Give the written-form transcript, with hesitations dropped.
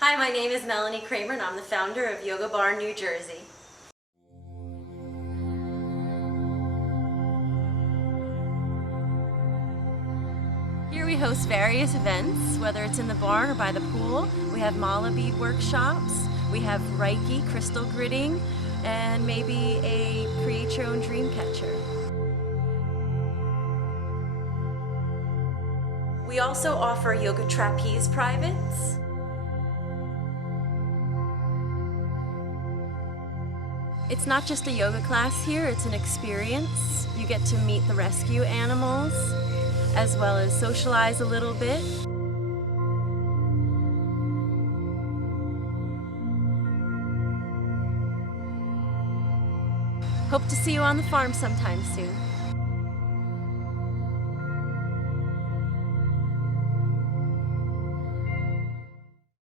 Hi, my name is Melanie Kramer and I'm the founder of Yoga Bar New Jersey. Here we host various events, whether it's in the barn or by the pool. We have mala bead workshops, we have Reiki, crystal gridding, and maybe a create your own dream catcher. We also offer yoga trapeze privates. It's not just a yoga class here, it's an experience. You get to meet the rescue animals, as well as socialize a little bit. Hope to see you on the farm sometime soon.